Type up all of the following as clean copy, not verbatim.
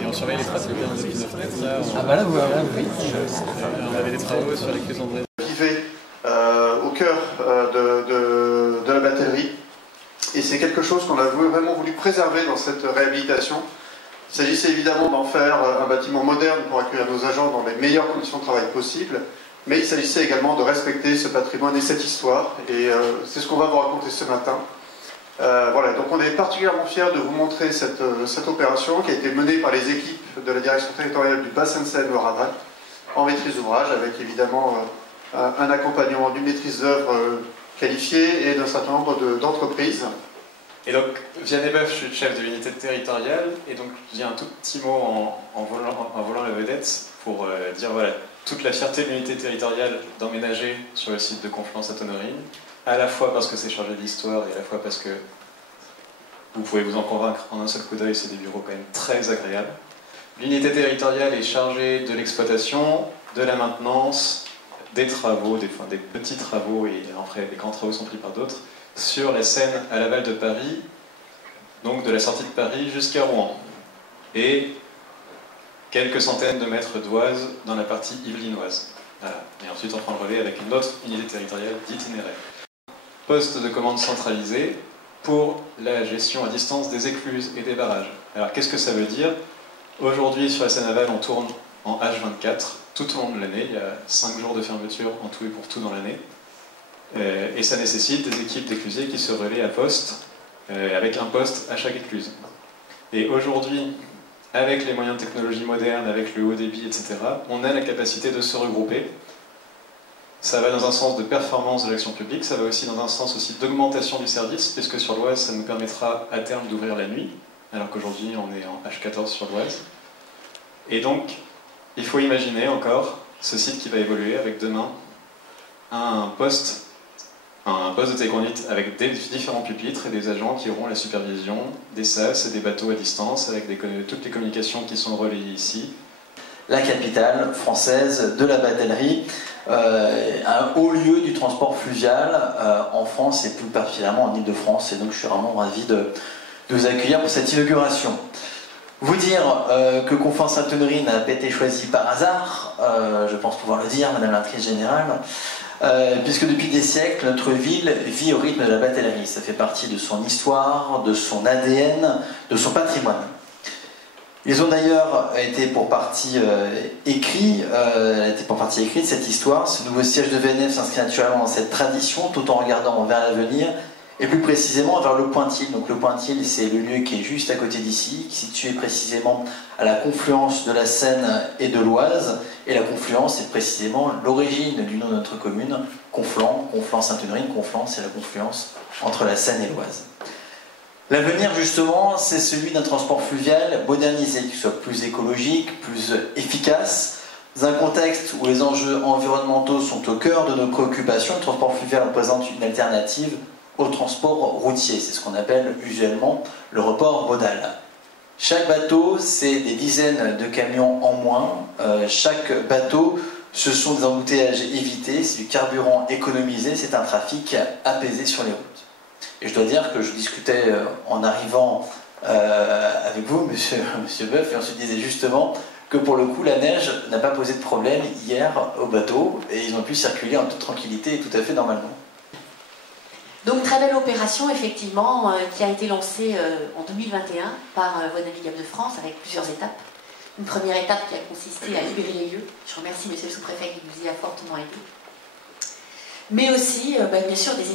Et on surveille les traces de bien depuis nos fenêtres. Là, Ah bah là, voilà, oui. on avait des travaux sur les quais André. Vivait au cœur de la batellerie. Et c'est quelque chose qu'on a vraiment voulu préserver dans cette réhabilitation. Il s'agissait évidemment d'en faire un bâtiment moderne pour accueillir nos agents dans les meilleures conditions de travail possibles, mais il s'agissait également de respecter ce patrimoine et cette histoire, et c'est ce qu'on va vous raconter ce matin. Voilà, donc on est particulièrement fiers de vous montrer cette opération qui a été menée par les équipes de la direction territoriale du bassin de Seine-Loire-Aval, en maîtrise d'ouvrage, avec évidemment un accompagnement d'une maîtrise d'œuvre qualifiée et d'un certain nombre d'entreprises. Et donc, Vianney Boeuf, je suis chef de l'unité territoriale, et donc je dis un tout petit mot en volant la vedette pour dire voilà, toute la fierté de l'unité territoriale d'emménager sur le site de Conflans-Sainte-Honorine, à la fois parce que c'est chargé d'histoire et à la fois parce que vous pouvez vous en convaincre en un seul coup d'œil, c'est des bureaux quand même très agréables. L'unité territoriale est chargée de l'exploitation, de la maintenance, des travaux, des petits travaux, et après les grands travaux sont pris par d'autres, sur la Seine à l'aval de Paris, donc de la sortie de Paris jusqu'à Rouen, et quelques centaines de mètres d'Oise dans la partie yvelinoise. Voilà. Et ensuite on prend le relais avec une autre unité territoriale d'itinéraire. Poste de commande centralisé pour la gestion à distance des écluses et des barrages. Alors qu'est-ce que ça veut dire? Aujourd'hui sur la Seine-Aval on tourne en H24 tout au long de l'année, il y a 5 jours de fermeture en tout et pour tout dans l'année. Et ça nécessite des équipes d'éclusiers qui se relaient à poste, avec un poste à chaque écluse. Et aujourd'hui, avec les moyens de technologie moderne, avec le haut débit, etc., on a la capacité de se regrouper. Ça va dans un sens de performance de l'action publique, ça va aussi dans un sens aussi d'augmentation du service, puisque sur l'Oise, ça nous permettra à terme d'ouvrir la nuit, alors qu'aujourd'hui on est en H14 sur l'Oise. Et donc, il faut imaginer encore ce site qui va évoluer avec demain un poste de téléconduite avec des différents pupitres et des agents qui auront la supervision des sas et des bateaux à distance avec toutes les communications qui sont relayées ici. La capitale française de la batellerie, un haut lieu du transport fluvial en France et plus particulièrement en Ile-de-France. Et donc je suis vraiment ravi de vous accueillir pour cette inauguration. Vous dire que Conflans-Sainte-Honorine n'a pas été choisi par hasard, je pense pouvoir le dire, Madame l'actrice générale, puisque depuis des siècles, notre ville vit au rythme de la batellerie. Ça fait partie de son histoire, de son ADN, de son patrimoine. Ils ont d'ailleurs été pour partie écrits, cette histoire. Ce nouveau siège de Venève s'inscrit naturellement dans cette tradition, tout en regardant vers l'avenir, et plus précisément vers le Pointil. Donc le Pointil, c'est le lieu qui est juste à côté d'ici, situé précisément à la confluence de la Seine et de l'Oise. Et la confluence, c'est précisément l'origine du nom de notre commune, Conflans, Conflans-Sainte-Honorine. Conflans, c'est la confluence entre la Seine et l'Oise. L'avenir, justement, c'est celui d'un transport fluvial modernisé, qui soit plus écologique, plus efficace. Dans un contexte où les enjeux environnementaux sont au cœur de nos préoccupations, le transport fluvial représente une alternative au transport routier. C'est ce qu'on appelle usuellement le report modal. Chaque bateau, c'est des dizaines de camions en moins. Chaque bateau, ce sont des embouteillages évités, c'est du carburant économisé, c'est un trafic apaisé sur les routes. Et je dois dire que je discutais en arrivant avec vous, monsieur Boeuf, et on se disait justement que pour le coup, la neige n'a pas posé de problème hier au bateau, et ils ont pu circuler en toute tranquillité et tout à fait normalement. Donc très belle opération effectivement qui a été lancée en 2021 par Voies navigables de France avec plusieurs étapes. Une première étape qui a consisté à libérer les lieux. Je remercie monsieur le sous-préfet qui nous y a fortement aidé. Mais aussi bien sûr des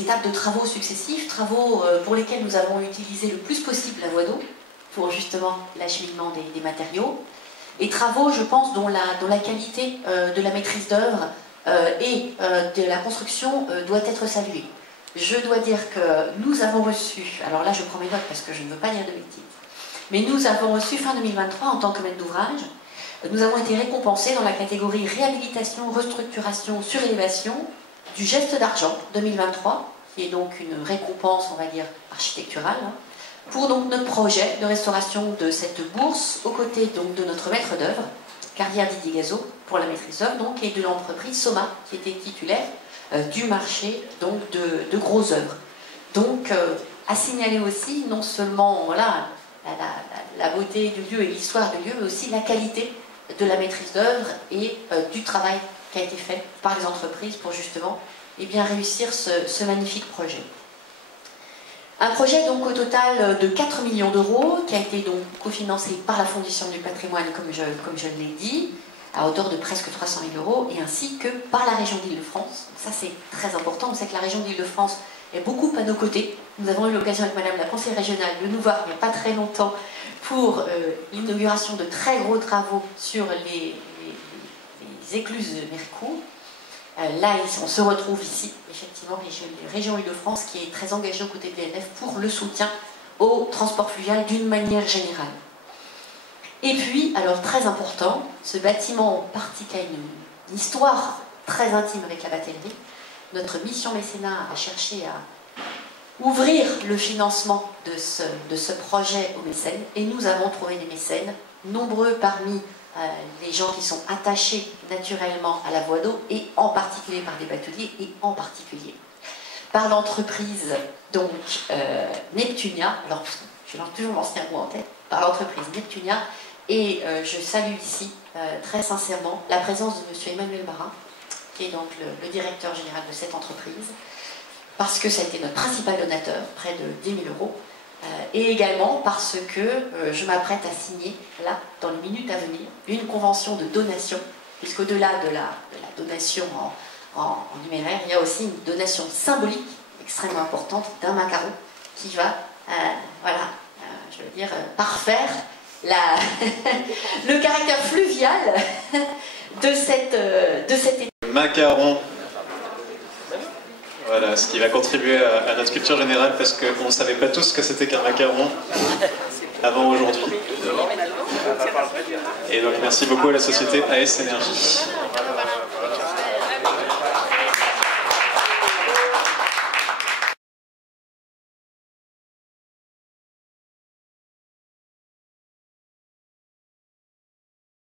étapes de travaux successifs, travaux pour lesquels nous avons utilisé le plus possible la voie d'eau pour justement l'acheminement des matériaux. Et travaux, je pense, dont la qualité de la maîtrise d'œuvre et de la construction doit être saluée. Je dois dire que nous avons reçu, alors là je prends mes notes parce que je ne veux pas dire de bêtises, mais nous avons reçu fin 2023 en tant que maître d'ouvrage, nous avons été récompensés dans la catégorie réhabilitation, restructuration, surélévation du geste d'argent 2023, qui est donc une récompense, on va dire, architecturale, pour donc notre projet de restauration de cette bourse aux côtés donc de notre maître d'œuvre, Carrière Didier Gazeau, pour la maîtrise d'œuvre donc, et de l'entreprise Soma, qui était titulaire du marché donc de gros œuvres. Donc à signaler aussi non seulement voilà, la beauté du lieu et l'histoire du lieu, mais aussi la qualité de la maîtrise d'œuvre et du travail qui a été fait par les entreprises pour justement bien réussir ce magnifique projet. Un projet donc au total de 4 millions d'euros qui a été donc cofinancé par la Fondation du patrimoine, comme je l'ai dit, à hauteur de presque 300 000 euros, et ainsi que par la région d'Île-de-France. Ça c'est très important, on sait que la région d'Île-de-France est beaucoup à nos côtés. Nous avons eu l'occasion avec Madame la conseillère régionale de nous voir il n'y a pas très longtemps pour l'inauguration de très gros travaux sur les écluses de Méricourt. Là, on se retrouve ici, effectivement, région Île-de-France qui est très engagée aux côtés de l'ENF pour le soutien au transport fluvial d'une manière générale. Et puis, alors très important, ce bâtiment en partie qui a une histoire très intime avec la batellerie. Notre mission mécénat a cherché à ouvrir le financement de ce projet aux mécènes, et nous avons trouvé des mécènes, nombreux parmi les gens qui sont attachés naturellement à la voie d'eau, et en particulier par des bateliers, et en particulier par l'entreprise donc Neptunia, alors j'ai toujours l'ancien mot en tête, par l'entreprise Neptunia, et je salue ici très sincèrement la présence de M. Emmanuel Marin, qui est donc le directeur général de cette entreprise, parce que ça a été notre principal donateur, près de 10 000 euros, et également parce que je m'apprête à signer, là, dans les minutes à venir, une convention de donation, puisqu'au-delà de la donation en numéraire, il y a aussi une donation symbolique extrêmement importante d'un macaron qui va, voilà, je veux dire, parfaire le caractère fluvial de cette macaron. Voilà, ce qui va contribuer à notre culture générale, parce qu'on ne savait pas tous ce que c'était qu'un macaron avant aujourd'hui. Et donc merci beaucoup à la société AS Énergie.